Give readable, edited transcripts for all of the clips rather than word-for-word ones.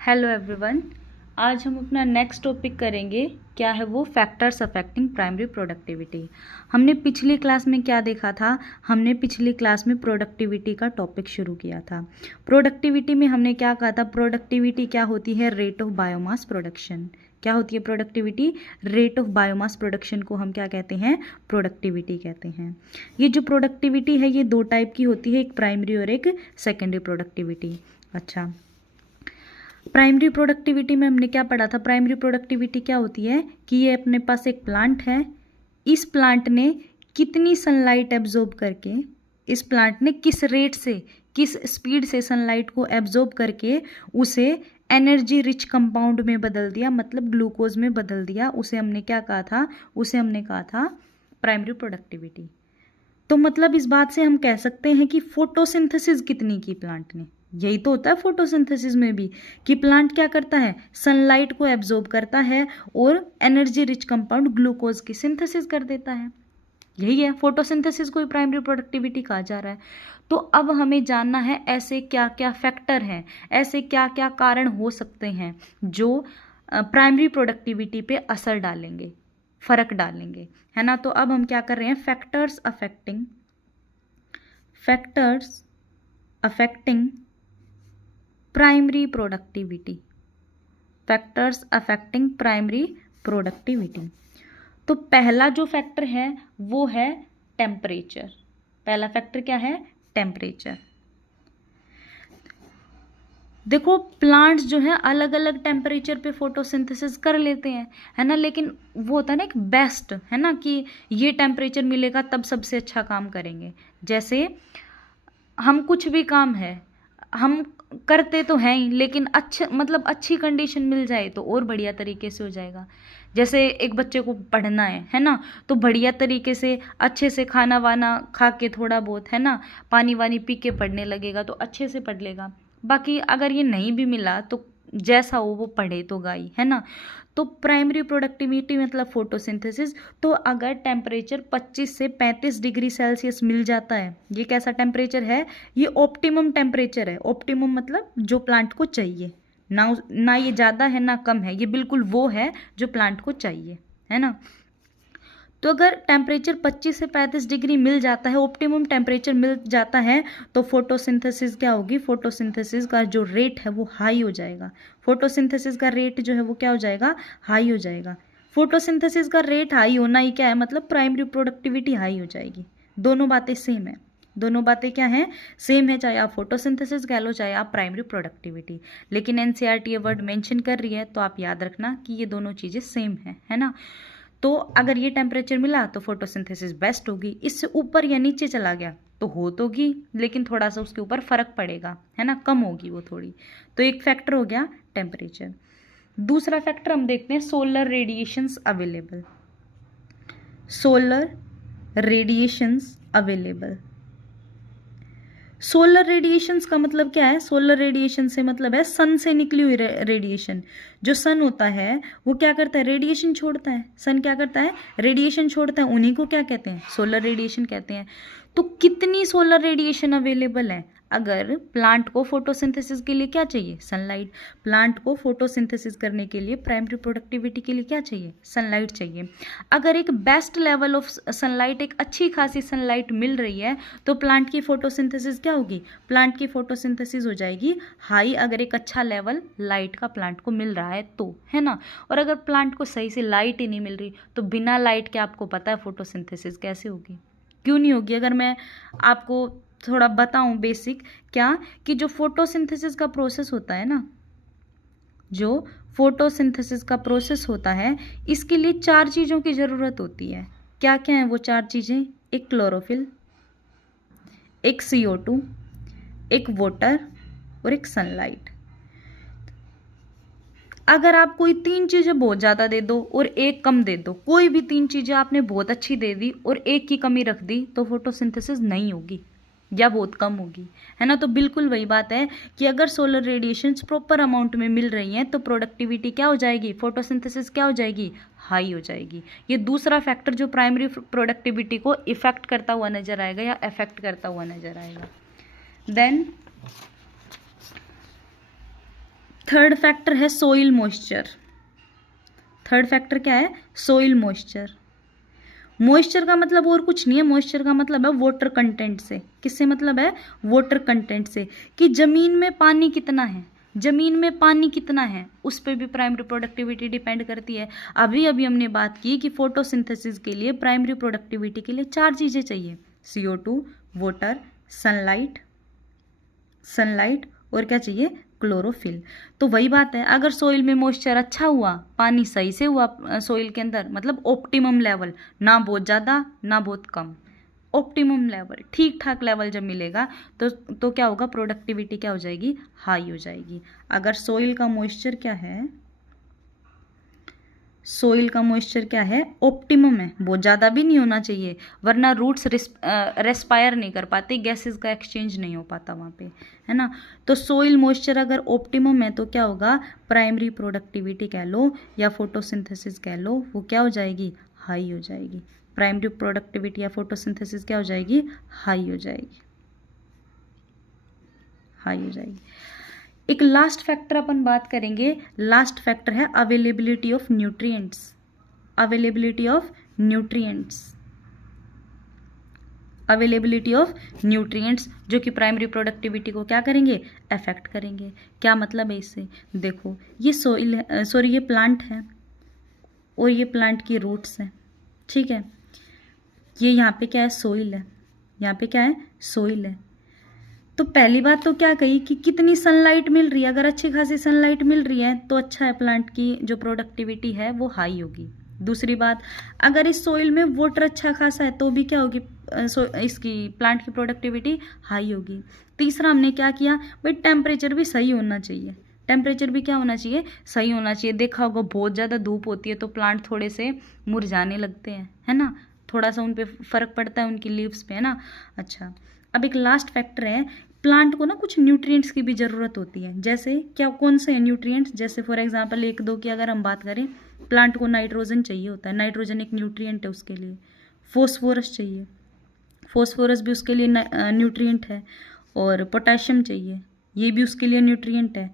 Hello everyone. आज हम अपना नेक्स्ट टॉपिक करेंगे। क्या है वो? Factors affecting primary productivity. हमने पिछली क्लास में क्या देखा था? हमने पिछली क्लास में प्रोडक्टिविटी का टॉपिक शुरू किया था। प्रोडक्टिविटी में हमने क्या कहा था? प्रोडक्टिविटी क्या होती है? Rate of biomass production. क्या होती है productivity? Rate of biomass production को हम क्या कहते हैं? प्रोडक्टिविटी कहते हैं। ये जो प्रोडक्टिविटी है ये दो टाइप की होती है, एक प्राइमरी और एक सेकेंडरी प्रोडक्टिविटी। अच्छा, प्राइमरी प्रोडक्टिविटी में हमने क्या पढ़ा था? प्राइमरी प्रोडक्टिविटी क्या होती है कि ये अपने पास एक प्लांट है, इस प्लांट ने कितनी सनलाइट एब्जॉर्ब करके, इस प्लांट ने किस रेट से, किस स्पीड से सनलाइट को एब्जॉर्ब करके उसे एनर्जी रिच कंपाउंड में बदल दिया, मतलब ग्लूकोज में बदल दिया, उसे हमने क्या कहा था? उसे हमने कहा था प्राइमरी प्रोडक्टिविटी। तो मतलब इस बात से हम कह सकते हैं कि फोटोसिंथेसिस कितनी की प्लांट ने। यही तो होता है फोटोसिंथेसिस में भी, कि प्लांट क्या करता है? सनलाइट को एब्जॉर्ब करता है और एनर्जी रिच कंपाउंड ग्लूकोज की सिंथेसिस कर देता है। यही है फोटोसिंथेसिस को प्राइमरी प्रोडक्टिविटी कहा जा रहा है। तो अब हमें जानना है ऐसे क्या क्या फैक्टर हैं, ऐसे क्या क्या कारण हो सकते हैं जो प्राइमरी प्रोडक्टिविटी पे असर डालेंगे, फर्क डालेंगे, है ना। तो अब हम क्या कर रहे हैं? Factors affecting primary productivity. Factors affecting primary productivity. तो पहला जो फैक्टर है वो है टेम्परेचर। पहला फैक्टर क्या है? टेम्परेचर। देखो, प्लांट्स जो है अलग अलग टेम्परेचर पे फोटोसिंथेसिस कर लेते हैं, है ना। लेकिन वो होता है ना एक बेस्ट, है ना, कि ये टेम्परेचर मिलेगा तब सबसे अच्छा काम करेंगे। जैसे हम कुछ भी काम है हम करते तो हैं ही, लेकिन मतलब अच्छी कंडीशन मिल जाए तो और बढ़िया तरीके से हो जाएगा। जैसे एक बच्चे को पढ़ना है ना, तो बढ़िया तरीके से अच्छे से खाना वाना खा के थोड़ा बहुत, है ना, पानी वानी पी के पढ़ने लगेगा तो अच्छे से पढ़ लेगा। बाकी अगर ये नहीं भी मिला तो जैसा हो वो पढ़े तो गाई, है ना। तो प्राइमरी प्रोडक्टिविटी मतलब फोटोसिंथेसिस। तो अगर टेम्परेचर 25 से 35 डिग्री सेल्सियस मिल जाता है, ये कैसा टेम्परेचर है? ये ऑप्टिमम टेम्परेचर है। ऑप्टिमम मतलब जो प्लांट को चाहिए, ना ये ज़्यादा है ना कम है, ये बिल्कुल वो है जो प्लांट को चाहिए, है ना। तो अगर टेम्परेचर 25 से 35 डिग्री मिल जाता है, ऑप्टिमम टेम्परेचर मिल जाता है, तो फोटोसिंथेसिस क्या होगी? फोटोसिंथेसिस का जो रेट है वो हाई हो जाएगा। फोटोसिंथेसिस का रेट जो है वो क्या हो जाएगा? हाई हो जाएगा। फोटोसिंथेसिस का रेट हाई होना ही क्या है? मतलब प्राइमरी प्रोडक्टिविटी हाई हो जाएगी। दोनों बातें सेम है। दोनों बातें क्या हैं? सेम है, चाहे आप फोटोसिंथेसिस कह लो चाहे आप प्राइमरी प्रोडक्टिविटी। लेकिन एनसीईआरटी ये वर्ड मेंशन कर रही है तो आप याद रखना कि ये दोनों चीज़ें सेम है ना। तो अगर ये टेम्परेचर मिला तो फोटोसिंथेसिस बेस्ट होगी। इससे ऊपर या नीचे चला गया तो होगी, लेकिन थोड़ा सा उसके ऊपर फर्क पड़ेगा, है ना, कम होगी वो थोड़ी। तो एक फैक्टर हो गया टेम्परेचर। दूसरा फैक्टर हम देखते हैं solar radiations available. Solar radiations available. Solar radiations का मतलब क्या है? सोलर रेडिएशन से मतलब है सन से निकली हुई रेडिएशन। जो सन होता है वो क्या करता है? रेडिएशन छोड़ता है। सन क्या करता है? रेडिएशन छोड़ता है। उन्हीं को क्या कहते हैं? सोलर रेडिएशन कहते हैं। तो कितनी सोलर रेडिएशन अवेलेबल है? अगर प्लांट को फोटोसिंथेसिस के लिए क्या चाहिए? सनलाइट। प्लांट को फोटोसिंथेसिस करने के लिए, प्राइमरी प्रोडक्टिविटी के लिए क्या चाहिए? सनलाइट चाहिए। अगर एक बेस्ट लेवल ऑफ सनलाइट, एक अच्छी खासी सनलाइट मिल रही है तो प्लांट की फोटोसिंथेसिस क्या होगी? प्लांट की फोटोसिंथेसिस हो जाएगी हाई, अगर एक अच्छा लेवल लाइट का प्लांट को मिल रहा है तो, है ना। और अगर प्लांट को सही से लाइट ही नहीं मिल रही तो बिना लाइट के आपको पता है फोटोसिंथेसिस कैसे होगी? क्यों नहीं होगी? अगर मैं आपको थोड़ा बताऊं बेसिक, क्या कि जो फोटोसिंथेसिस का प्रोसेस होता है ना, जो फोटोसिंथेसिस का प्रोसेस होता है, इसके लिए 4 चीज़ों की ज़रूरत होती है। क्या क्या है वो 4 चीज़ें? एक क्लोरोफिल, एक CO2, एक वाटर और एक सनलाइट। अगर आप कोई 3 चीज़ें बहुत ज़्यादा दे दो और एक कम दे दो, कोई भी 3 चीज़ें आपने बहुत अच्छी दे दी और एक की कमी रख दी, तो फोटोसिंथेसिस नहीं होगी या बहुत कम होगी, है ना। तो बिल्कुल वही बात है कि अगर सोलर रेडिएशंस प्रॉपर अमाउंट में मिल रही हैं तो प्रोडक्टिविटी क्या हो जाएगी? फोटोसिंथेसिस क्या हो जाएगी? हाई हो जाएगी। ये दूसरा फैक्टर जो प्राइमरी प्रोडक्टिविटी को इफेक्ट करता हुआ नजर आएगा या अफेक्ट करता हुआ नजर आएगा। देन थर्ड फैक्टर है सोइल मॉइस्चर। थर्ड फैक्टर क्या है? Soil moisture. मॉइस्चर का मतलब और कुछ नहीं है, मॉइस्चर का मतलब है वाटर कंटेंट से। किससे मतलब है? वाटर कंटेंट से, कि जमीन में पानी कितना है, जमीन में पानी कितना है उस पर भी प्राइमरी प्रोडक्टिविटी डिपेंड करती है। अभी अभी हमने बात की कि फोटोसिंथेसिस के लिए, प्राइमरी प्रोडक्टिविटी के लिए 4 चीज़ें चाहिए, CO2, वाटर, सनलाइट और क्या चाहिए? क्लोरोफिल। तो वही बात है, अगर सोइल में मॉइस्चर अच्छा हुआ, पानी सही से हुआ सोइल के अंदर, मतलब ऑप्टिमम लेवल, ना बहुत ज़्यादा ना बहुत कम, ऑप्टिमम लेवल, ठीक ठाक लेवल जब मिलेगा तो क्या होगा? प्रोडक्टिविटी क्या हो जाएगी? हाई हो जाएगी। अगर सोइल का मॉइस्चर क्या है? सोइल का मॉइस्चर क्या है? ऑप्टिमम है, बहुत ज़्यादा भी नहीं होना चाहिए, वरना रूट्स रेस्पायर नहीं कर पाते, गैसेस का एक्सचेंज नहीं हो पाता वहाँ पे, है ना। तो सोइल मॉइस्चर अगर ऑप्टिमम है तो क्या होगा? प्राइमरी प्रोडक्टिविटी कह लो या फोटोसिंथेसिस कह लो, वो क्या हो जाएगी? हाई हो जाएगी। प्राइमरी प्रोडक्टिविटी या फोटोसिंथेसिस क्या हो जाएगी? हाई हो जाएगी, हाई हो जाएगी। एक लास्ट फैक्टर अपन बात करेंगे, लास्ट फैक्टर है availability of nutrients. Availability of nutrients, availability of nutrients जो कि प्राइमरी प्रोडक्टिविटी को क्या करेंगे? अफेक्ट करेंगे। क्या मतलब है इससे? देखो, ये सोइल है, सॉरी ये प्लांट है और ये प्लांट की रूट्स हैं, ठीक है। ये यहाँ पे क्या है? सोइल है, यहाँ पे क्या है? सोइल है। तो पहली बात तो क्या कही कि कितनी सनलाइट मिल रही है, अगर अच्छी खासी सनलाइट मिल रही है तो अच्छा है, प्लांट की जो प्रोडक्टिविटी है वो हाई होगी। दूसरी बात, अगर इस सोइल में वाटर अच्छा खासा है तो भी क्या होगी? इसकी प्लांट की प्रोडक्टिविटी हाई होगी। तीसरा हमने क्या किया भाई, टेम्परेचर भी सही होना चाहिए, टेम्परेचर भी क्या होना चाहिए? सही होना चाहिए। देखा होगा बहुत ज़्यादा धूप होती है तो प्लांट थोड़े से मुरझाने लगते हैं, है ना, थोड़ा सा उन पे फर्क पड़ता है उनकी लीव्स पे, है ना। अच्छा, अब एक लास्ट फैक्टर है, प्लांट को ना कुछ न्यूट्रिएंट्स की भी ज़रूरत होती है। जैसे क्या, कौन से न्यूट्रिएंट्स? जैसे फॉर एग्जांपल 1-2 की अगर हम बात करें, प्लांट को नाइट्रोजन चाहिए होता है, नाइट्रोजन एक न्यूट्रिएंट है उसके लिए। फॉस्फोरस चाहिए, फॉस्फोरस भी उसके लिए न्यूट्रिएंट है। और पोटेशियम चाहिए, ये भी उसके लिए न्यूट्रिएंट है।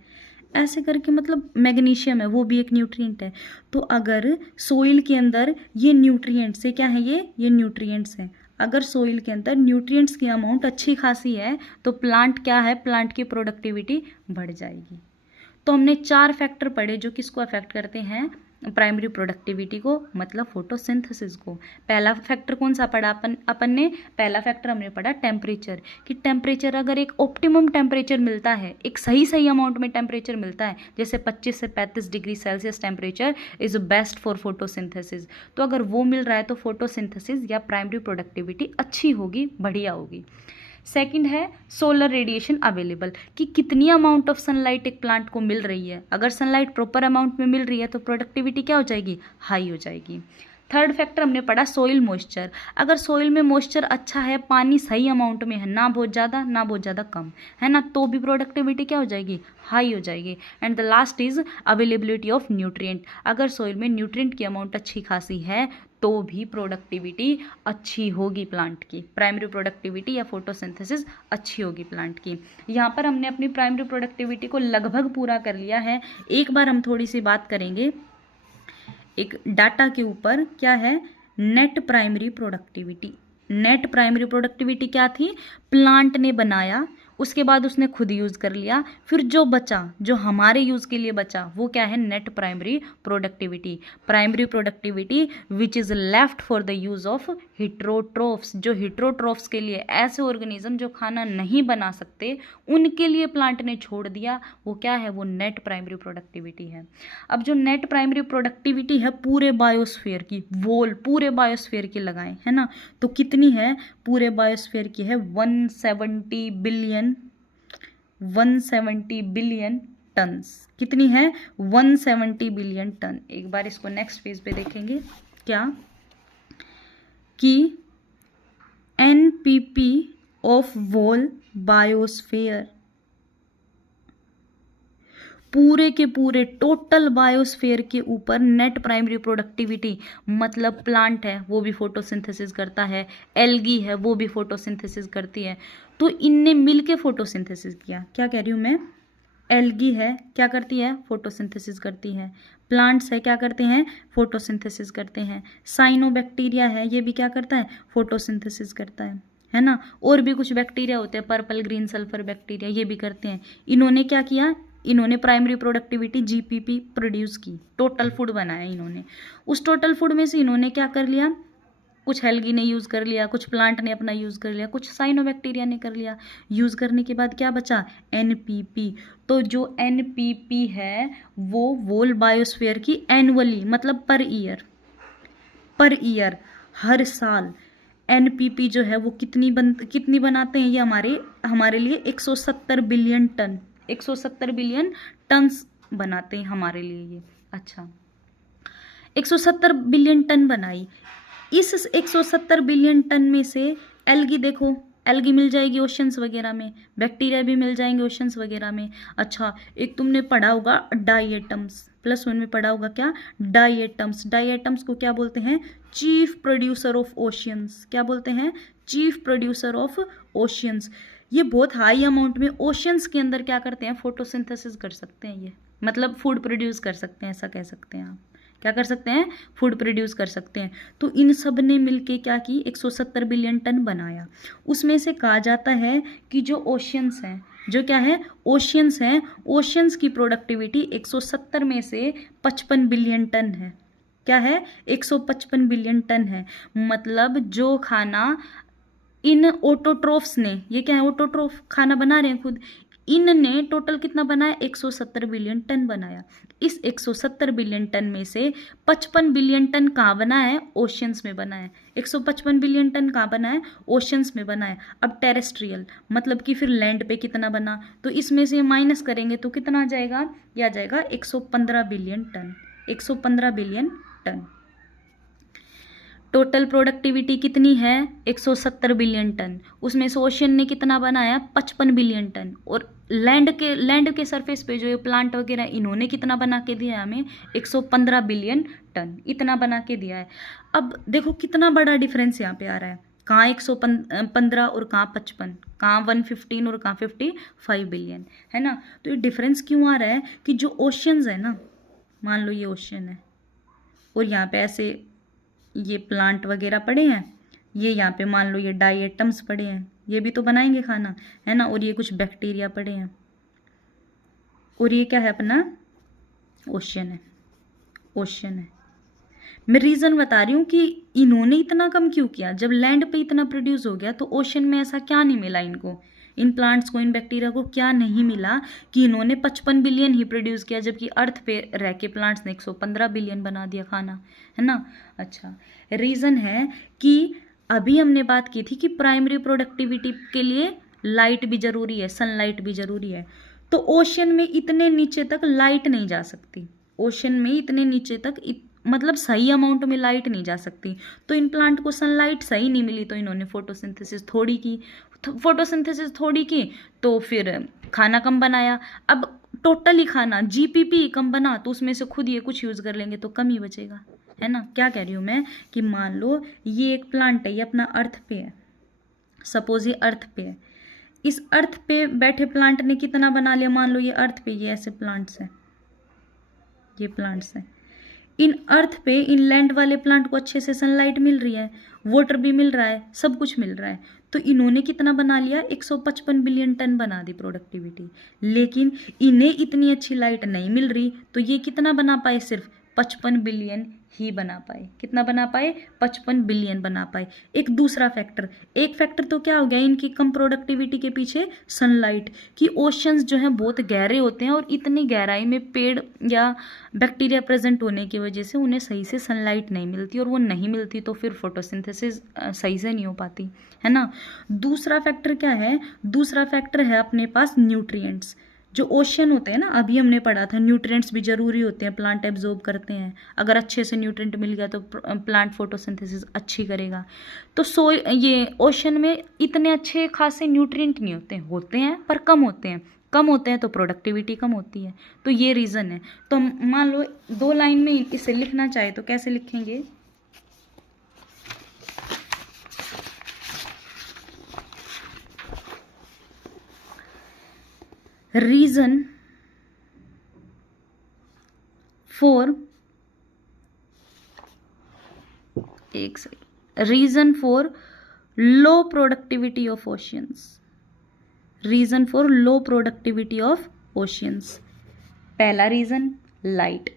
ऐसे करके मतलब मैग्नीशियम है, वो भी एक न्यूट्रिएंट है। तो अगर सोइल के अंदर ये न्यूट्रिएंट्स है, क्या है ये न्यूट्रिएंट्स हैं। अगर सोइल के अंदर न्यूट्रिएंट्स की अमाउंट अच्छी खासी है तो प्लांट क्या है? प्लांट की प्रोडक्टिविटी बढ़ जाएगी। तो हमने 4 फैक्टर पढ़े जो किसको अफेक्ट करते हैं? प्राइमरी प्रोडक्टिविटी को, मतलब फोटोसिंथेसिस को। पहला फैक्टर कौन सा पढ़ा अपन ने? पहला फैक्टर हमने पढ़ा टेम्परेचर, कि टेम्परेचर अगर एक ऑप्टिमम टेम्परेचर मिलता है, एक सही अमाउंट में टेम्परेचर मिलता है, जैसे 25 से 35 degree Celsius temperature is best for photosynthesis, तो अगर वो मिल रहा है तो फोटोसिंथेसिस या प्राइमरी प्रोडक्टिविटी अच्छी होगी, बढ़िया होगी। सेकंड है सोलर रेडिएशन अवेलेबल, कि कितनी अमाउंट ऑफ सनलाइट एक प्लांट को मिल रही है। अगर सनलाइट प्रॉपर अमाउंट में मिल रही है तो प्रोडक्टिविटी क्या हो जाएगी? हाई हो जाएगी। थर्ड फैक्टर हमने पढ़ा सोइल मॉइस्चर, अगर सोइल में मॉइस्चर अच्छा है, पानी सही अमाउंट में है, ना बहुत ज़्यादा ना बहुत ज़्यादा कम, है ना, तो भी प्रोडक्टिविटी क्या हो जाएगी? हाई हो जाएगी। And the last is availability of nutrient, अगर सोइल में न्यूट्रिएंट की अमाउंट अच्छी खासी है तो भी प्रोडक्टिविटी अच्छी होगी प्लांट की, प्राइमरी प्रोडक्टिविटी या फोटोसिंथेसिस अच्छी होगी प्लांट की। यहाँ पर हमने अपनी प्राइमरी प्रोडक्टिविटी को लगभग पूरा कर लिया है। एक बार हम थोड़ी सी बात करेंगे एक डाटा के ऊपर, क्या है? Net primary productivity. Net primary productivity क्या थी? प्लांट ने बनाया, उसके बाद उसने खुद यूज़ कर लिया, फिर जो बचा, जो हमारे यूज़ के लिए बचा, वो क्या है? Net primary productivity. Primary productivity which is left for the use of heterotrophs, जो हिट्रोट्रोफ्स के लिए, ऐसे ऑर्गेनिज्म जो खाना नहीं बना सकते, उनके लिए प्लांट ने छोड़ दिया, वो क्या है? वो नेट प्राइमरी प्रोडक्टिविटी है। अब जो नेट प्राइमरी प्रोडक्टिविटी है पूरे बायोस्फीयर की, वोल पूरे बायोस्फीयर की लगाएं, है ना, तो कितनी है? पूरे बायोस्फीयर की है 170 बिलियन टन्स। कितनी है? 170 बिलियन टन। एक बार इसको नेक्स्ट पेज पे देखेंगे, क्या कि NPP ऑफ वोल बायोस्फीयर, पूरे के पूरे टोटल बायोस्फीयर के ऊपर नेट प्राइमरी प्रोडक्टिविटी, मतलब प्लांट है वो भी फोटोसिंथेसिस करता है, एल्गी है वो भी फोटोसिंथेसिस करती है, तो इनने मिलके फोटोसिंथेसिस किया। क्या कह रही हूँ मैं? एल्गी है क्या करती है, फोटोसिंथेसिस करती है। प्लांट्स है क्या करते हैं, फोटोसिंथेसिस करते हैं। साइनोबैक्टीरिया है, ये भी क्या करता है, फोटोसिंथेसिस करता है ना। और भी कुछ बैक्टीरिया होते हैं, पर्पल ग्रीन सल्फर बैक्टीरिया, ये भी करते हैं। इन्होंने क्या किया, इन्होंने प्राइमरी प्रोडक्टिविटी जीपीपी प्रोड्यूस की, टोटल फूड बनाया इन्होंने। उस टोटल फूड में से इन्होंने क्या कर लिया, कुछ एल्गी ने यूज़ कर लिया, कुछ प्लांट ने अपना यूज़ कर लिया, कुछ साइनोबैक्टीरिया ने कर लिया। यूज़ करने के बाद क्या बचा, एनपीपी। तो जो एनपीपी है वो वोल बायोस्फीयर की एनुअली, मतलब पर ईयर हर साल एनपीपी जो है वो कितनी बनाते हैं, ये हमारे लिए 170 बिलियन टन, 170 बिलियन टन्स बनाते हैं हमारे लिए ये। अच्छा, 170 बिलियन टन बनाई। इस 170 बिलियन टन में से एल्गी, देखो एल्गी मिल जाएगी ओशंस वगैरह में, बैक्टीरिया भी मिल जाएंगे ओशंस वगैरह में। अच्छा, एक तुमने पढ़ा होगा डायटम्स, +1 में पढ़ा होगा क्या, डायटम्स। डायटम्स को क्या बोलते हैं, चीफ प्रोड्यूसर ऑफ ओशियंस। क्या बोलते हैं, चीफ प्रोड्यूसर ऑफ ओशियंस। ये बहुत हाई अमाउंट में ओशियंस के अंदर क्या करते हैं, फोटोसिंथेसिस कर सकते हैं, ये मतलब फूड प्रोड्यूस कर सकते हैं, ऐसा कह सकते हैं आप। क्या कर सकते हैं, फूड प्रोड्यूस कर सकते हैं। तो इन सब ने मिलके क्या की, 170 बिलियन टन बनाया। उसमें से कहा जाता है कि जो ओशियंस हैं, जो क्या है, ओशियंस हैं, ओशियंस की प्रोडक्टिविटी 170 में से 55 बिलियन टन है। क्या है, 155 बिलियन टन है। मतलब जो खाना इन ऑटोट्रोफ्स ने, ये क्या है, ऑटोट्रोफ खाना बना रहे हैं खुद, इनने टोटल कितना बनाया, 170 बिलियन टन बनाया। इस 170 बिलियन टन में से 55 बिलियन टन कहाँ बना है, ओशियंस में बना है। 155 बिलियन टन कहाँ बना है, ओशियंस में बना है। अब टेरेस्ट्रियल मतलब कि फिर लैंड पे कितना बना, तो इसमें से माइनस करेंगे तो कितना आ जाएगा, यह आ जाएगा 115 billion ton, 115 billion ton. Total productivity कितनी है, 170 बिलियन टन। उसमें से ओशियन ने कितना बनाया, 55 बिलियन टन। और लैंड के सरफेस पे जो ये प्लांट वगैरह, इन्होंने कितना बना के दिया है हमें, 115 बिलियन टन, इतना बना के दिया है। अब देखो कितना बड़ा डिफरेंस यहाँ पे आ रहा है, कहाँ 115 और कहाँ 55, कहाँ 115 और कहाँ 55 बिलियन, है ना। तो ये डिफरेंस क्यों आ रहा है कि जो ओशियंस है ना, मान लो ये ओशियन है और यहाँ पे ऐसे ये प्लांट वगैरह पड़े हैं, ये यहाँ पे मान लो ये डायटम्स पड़े हैं, ये भी तो बनाएंगे खाना, है ना। और ये कुछ बैक्टीरिया पड़े हैं, और ये क्या है, अपना ओशियन है, ओशियन है। मैं रीज़न बता रही हूँ कि इन्होंने इतना कम क्यों किया, जब लैंड पे इतना प्रोड्यूस हो गया तो ओशियन में ऐसा क्या नहीं मिला इनको, इन प्लांट्स को, इन बैक्टीरिया को क्या नहीं मिला कि इन्होंने 55 बिलियन ही प्रोड्यूस किया, जबकि अर्थ पे रह के प्लांट्स ने 115 बिलियन बना दिया खाना, है ना। अच्छा, रीज़न है कि अभी हमने बात की थी कि प्राइमरी प्रोडक्टिविटी के लिए लाइट भी ज़रूरी है, सनलाइट भी ज़रूरी है। तो ओशियन में इतने नीचे तक लाइट नहीं जा सकती, ओशियन में इतने नीचे तक मतलब सही अमाउंट में लाइट नहीं जा सकती। तो इन प्लांट को सनलाइट सही नहीं मिली, तो इन्होंने फोटोसिंथेसिस थोड़ी की, तो फिर खाना कम बनाया। अब टोटली खाना जीपीपी कम बना, तो उसमें से खुद ये कुछ यूज़ कर लेंगे तो कम ही बचेगा, है ना। क्या कह रही हूँ मैं कि मान लो ये एक प्लांट है, ये अपना अर्थ पे है, सपोज ये अर्थ पे है, इस अर्थ पे बैठे प्लांट ने कितना बना लिया, मान लो ये अर्थ पे ये ऐसे प्लांट्स हैं, ये प्लांट्स हैं, इन अर्थ पे इन लैंड वाले प्लांट को अच्छे से सनलाइट मिल रही है, वाटर भी मिल रहा है, सब कुछ मिल रहा है, तो इन्होंने कितना बना लिया, 155 बिलियन टन बना दी प्रोडक्टिविटी। लेकिन इन्हें इतनी अच्छी लाइट नहीं मिल रही, तो ये कितना बना पाए, सिर्फ 55 बिलियन ही बना पाए। कितना बना पाए, 55 बिलियन बना पाए। एक दूसरा फैक्टर, एक फैक्टर तो क्या हो गया इनकी कम प्रोडक्टिविटी के पीछे, सनलाइट, कि ओशंस जो हैं बहुत गहरे होते हैं और इतनी गहराई में पेड़ या बैक्टीरिया प्रेजेंट होने की वजह से उन्हें सही से सनलाइट नहीं मिलती, और वो नहीं मिलती तो फिर फोटोसिंथेसिस सही से नहीं हो पाती, है ना। दूसरा फैक्टर क्या है, दूसरा फैक्टर है अपने पास न्यूट्रिएंट्स। जो ओशियन होते हैं ना, अभी हमने पढ़ा था, न्यूट्रिएंट्स भी जरूरी होते हैं, प्लांट एब्जॉर्ब करते हैं। अगर अच्छे से न्यूट्रिएंट मिल गया तो प्लांट फोटोसिंथेसिस अच्छी करेगा। तो ये ओशियन में इतने अच्छे खासे न्यूट्रिएंट नहीं होते, होते हैं पर कम होते हैं, कम होते हैं तो प्रोडक्टिविटी कम होती है। तो ये रीज़न है। तो मान लो 2 लाइन में इसे लिखना चाहे तो कैसे लिखेंगे, reason for reason for low productivity of oceans, reason for low productivity of oceans. पहला रीजन लाइट,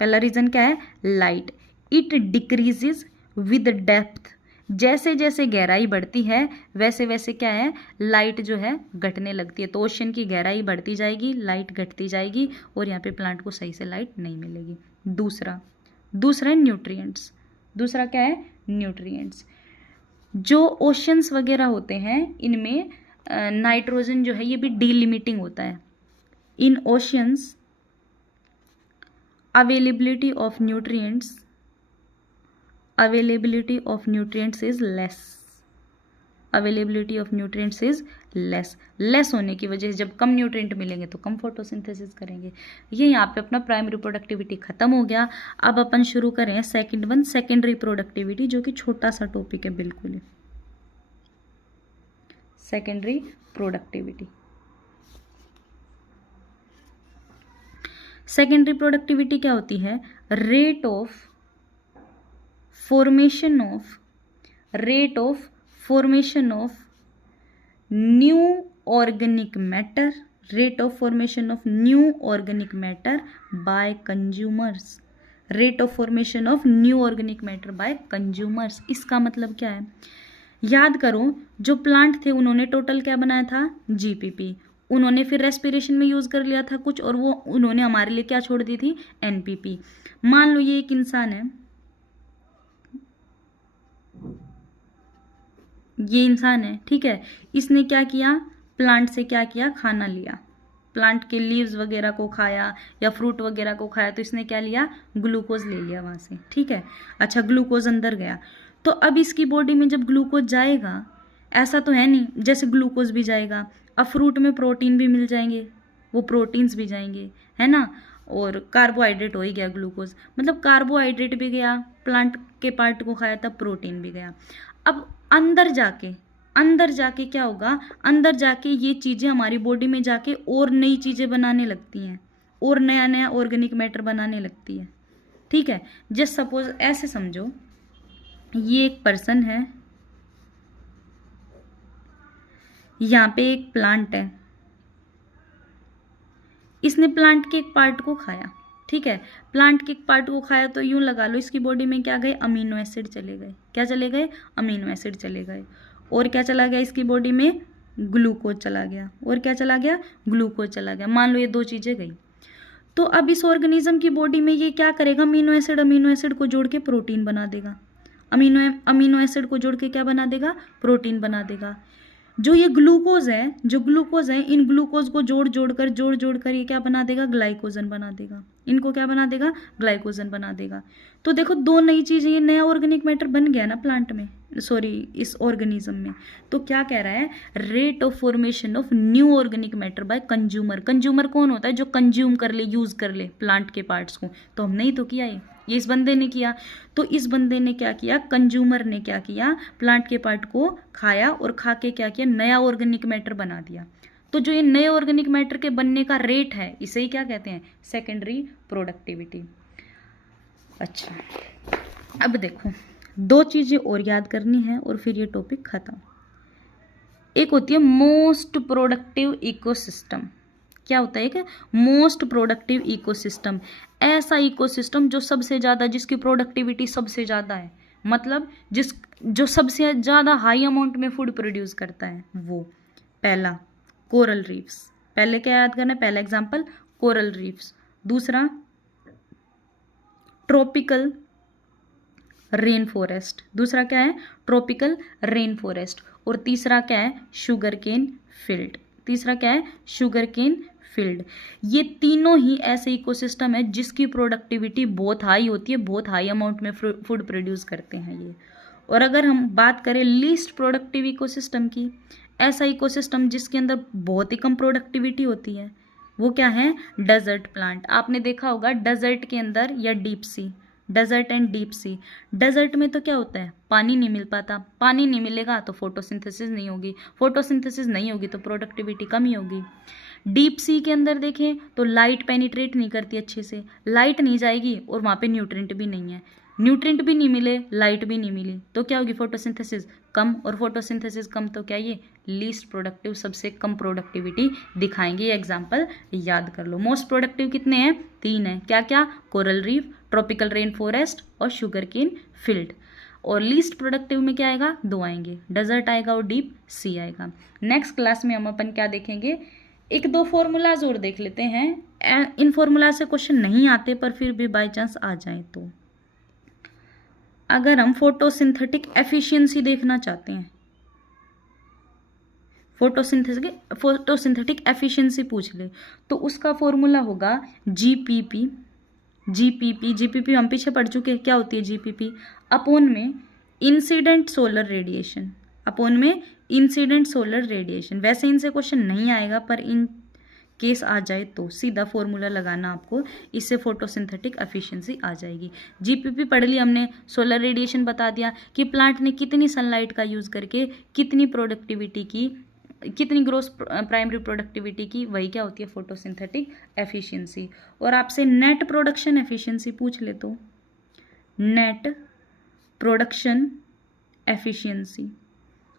पहला रीजन क्या है? Light. It decreases with depth, जैसे जैसे गहराई बढ़ती है वैसे वैसे क्या है? लाइट जो है घटने लगती है। तो ओशन की गहराई बढ़ती जाएगी, लाइट घटती जाएगी और यहाँ पे प्लांट को सही से लाइट नहीं मिलेगी। दूसरा है न्यूट्रिएंट्स। दूसरा क्या है? न्यूट्रिएंट्स। जो ओशंस वगैरह होते हैं इनमें नाइट्रोजन जो है ये भी डीलिमिटिंग होता है। इन oceans availability of nutrients is less, availability of nutrients is less होने की वजह से जब कम न्यूट्रिएंट मिलेंगे तो कम फोटोसिंथेसिस करेंगे। ये यहाँ पे अपना प्राइमरी प्रोडक्टिविटी खत्म हो गया। अब अपन शुरू करें सेकंड वन, सेकेंडरी प्रोडक्टिविटी, जो कि छोटा सा टॉपिक है बिल्कुल ही। सेकेंडरी प्रोडक्टिविटी, सेकेंडरी प्रोडक्टिविटी क्या होती है? Rate of formation of new organic matter, rate of formation of new organic matter bye consumers, rate of formation of new organic matter bye consumers. इसका मतलब क्या है? याद करो, जो प्लांट थे उन्होंने टोटल क्या बनाया था? जीपीपी। उन्होंने फिर रेस्पिरेशन में यूज कर लिया था कुछ, और वो उन्होंने हमारे लिए क्या छोड़ दी थी? एनपीपी। मान लो ये एक इंसान है, ये इंसान है, ठीक है। इसने क्या किया? प्लांट से क्या किया? खाना लिया, प्लांट के लीव्स वगैरह को खाया या फ्रूट वगैरह को खाया, तो इसने क्या लिया? ग्लूकोज ले लिया वहां से, ठीक है। अच्छा, ग्लूकोज अंदर गया, तो अब इसकी बॉडी में जब ग्लूकोज जाएगा, ऐसा तो है नहीं जैसे ग्लूकोज भी जाएगा, अब फ्रूट में प्रोटीन भी मिल जाएंगे, वो प्रोटीन्स भी जाएंगे, है ना। और कार्बोहाइड्रेट हो ही गया ग्लूकोज, मतलब कार्बोहाइड्रेट भी गया, प्लांट के पार्ट को खाया तब प्रोटीन भी गया। अब अंदर जाके क्या होगा? अंदर जाके ये चीज़ें हमारी बॉडी में जाके और नई चीज़ें बनाने लगती हैं, और नया नया ऑर्गेनिक मैटर बनाने लगती है, ठीक है। जस्ट सपोज ऐसे समझो, ये एक पर्सन है, यहाँ पे एक प्लांट है, इसने प्लांट के एक पार्ट को खाया, ठीक है। प्लांट के एक पार्ट को खाया तो यूं लगा लो इसकी बॉडी में क्या गए? अमीनो एसिड चले गए। क्या चले गए? अमीनो एसिड चले गए। और क्या चला गया इसकी बॉडी में? ग्लूकोज चला गया। और क्या चला गया? ग्लूकोज चला गया। मान लो ये दो चीजें गई, तो अब इस ऑर्गेनिज्म की बॉडी में ये क्या करेगा? अमीनो एसिड को जोड़ के प्रोटीन बना देगा। अमीनो एसिड को जोड़ के क्या बना देगा? प्रोटीन बना देगा। जो ग्लूकोज है, इन ग्लूकोज को जोड़ जोड़ कर ये क्या बना देगा? ग्लाइकोजन बना देगा। इनको क्या बना देगा? ग्लाइकोजन बना देगा। तो देखो, दो नई चीजें, ये नया ऑर्गेनिक मैटर बन गया ना प्लांट में, सॉरी इस ऑर्गेनिज्म में। तो क्या कह रहा है? Rate of formation of new organic matter by consumer. Consumer कौन होता है? जो कंज्यूम कर ले, यूज कर ले प्लांट के पार्ट्स को। तो हमने ही तो किया ये इस बंदे ने किया। तो इस बंदे ने क्या किया? कंज्यूमर ने क्या किया? प्लांट के पार्ट को खाया और खा के क्या किया? नया ऑर्गेनिक मैटर बना दिया। तो जो ये नए ऑर्गेनिक मैटर के बनने का रेट है, इसे ही क्या कहते हैं? Secondary productivity. अच्छा, अब देखो, दो चीजें और याद करनी है और फिर ये टॉपिक खत्म। एक होती है मोस्ट प्रोडक्टिव इकोसिस्टम। क्या होता है? एक मोस्ट प्रोडक्टिव इकोसिस्टम, ऐसा इकोसिस्टम जो सबसे ज़्यादा, जिसकी प्रोडक्टिविटी सबसे ज़्यादा है, मतलब जो सबसे ज़्यादा हाई अमाउंट में फूड प्रोड्यूस करता है वो। पहला कोरल रीफ्स, पहले क्या याद करना है? पहला एग्जांपल कोरल रीफ्स। दूसरा ट्रॉपिकल रेन फॉरेस्ट। दूसरा क्या है? Tropical rain forest. और तीसरा क्या है? Sugar cane field. तीसरा क्या है? Sugar cane field. ये तीनों ही ऐसे इकोसिस्टम है जिसकी प्रोडक्टिविटी बहुत हाई होती है, बहुत हाई अमाउंट में फूड प्रोड्यूस करते हैं ये। और अगर हम बात करें लीस्ट प्रोडक्टिव इकोसिस्टम की, ऐसा इकोसिस्टम जिसके अंदर बहुत ही कम प्रोडक्टिविटी होती है, वो क्या है? Desert plant. आपने देखा होगा डेजर्ट के अंदर या deep sea, desert and deep sea. Desert में तो क्या होता है? पानी नहीं मिल पाता, पानी नहीं मिलेगा तो फोटोसिंथेसिस नहीं होगी, फोटोसिंथेसिस नहीं होगी तो प्रोडक्टिविटी कम ही होगी। डीप सी के अंदर देखें तो लाइट पेनिट्रेट नहीं करती अच्छे से, लाइट नहीं जाएगी और वहाँ पे न्यूट्रिएंट भी नहीं है, न्यूट्रिएंट भी नहीं मिले, लाइट भी नहीं मिली, तो क्या होगी फोटोसिंथेसिस कम, और फोटोसिंथेसिस कम तो क्या ये लीस्ट प्रोडक्टिव, सबसे कम प्रोडक्टिविटी दिखाएंगे। ये एग्जाम्पल याद कर लो। मोस्ट प्रोडक्टिव कितने हैं? 3 हैं। क्या क्या? Coral reef, tropical rain forest और शुगर केन फील्ड। और लीस्ट प्रोडक्टिव में क्या आएगा? 2 आएंगे, डेजर्ट आएगा और डीप सी आएगा। नेक्स्ट क्लास में हम अपन क्या देखेंगे, 1-2 फॉर्मूलाज और देख लेते हैं। इन फॉर्मूला से क्वेश्चन नहीं आते पर फिर भी बाई चांस आ जाए तो, अगर हम फोटोसिंथेटिक एफिशिएंसी देखना चाहते हैं, फोटोसिंथेटिक एफिशिएंसी पूछ ले तो उसका फॉर्मूला होगा जीपीपी। जीपीपी हम पीछे पढ़ चुके हैं, क्या होती है जीपीपी? अपॉन में इंसिडेंट सोलर रेडिएशन, अपॉन में इंसिडेंट सोलर रेडिएशन। वैसे इनसे क्वेश्चन नहीं आएगा पर इन केस आ जाए तो सीधा फॉर्मूला लगाना आपको, इससे फोटोसिंथेटिक एफिशिएंसी आ जाएगी। जीपीपी पढ़ ली हमने, सोलर रेडिएशन बता दिया कि प्लांट ने कितनी सनलाइट का यूज़ करके कितनी प्रोडक्टिविटी की, कितनी ग्रोस प्राइमरी प्रोडक्टिविटी की, वही क्या होती है फोटोसिंथेटिक एफिशिएंसी। और आपसे नेट प्रोडक्शन एफिशिएंसी पूछ ले तो नेट प्रोडक्शन एफिशिएंसी,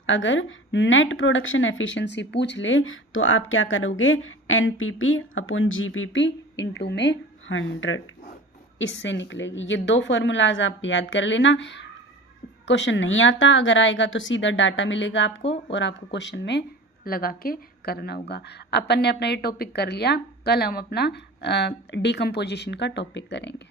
अगर नेट प्रोडक्शन एफिशिएंसी पूछ ले तो आप क्या करोगे, एनपीपी अपॉन जीपीपी इंटू में 100, इससे निकलेगी। ये 2 फॉर्मूलाज आप याद कर लेना। क्वेश्चन नहीं आता, अगर आएगा तो सीधा डाटा मिलेगा आपको और आपको क्वेश्चन में लगा के करना होगा। अपन ने अपना ये टॉपिक कर लिया, कल हम अपना डिकम्पोजिशन का टॉपिक करेंगे।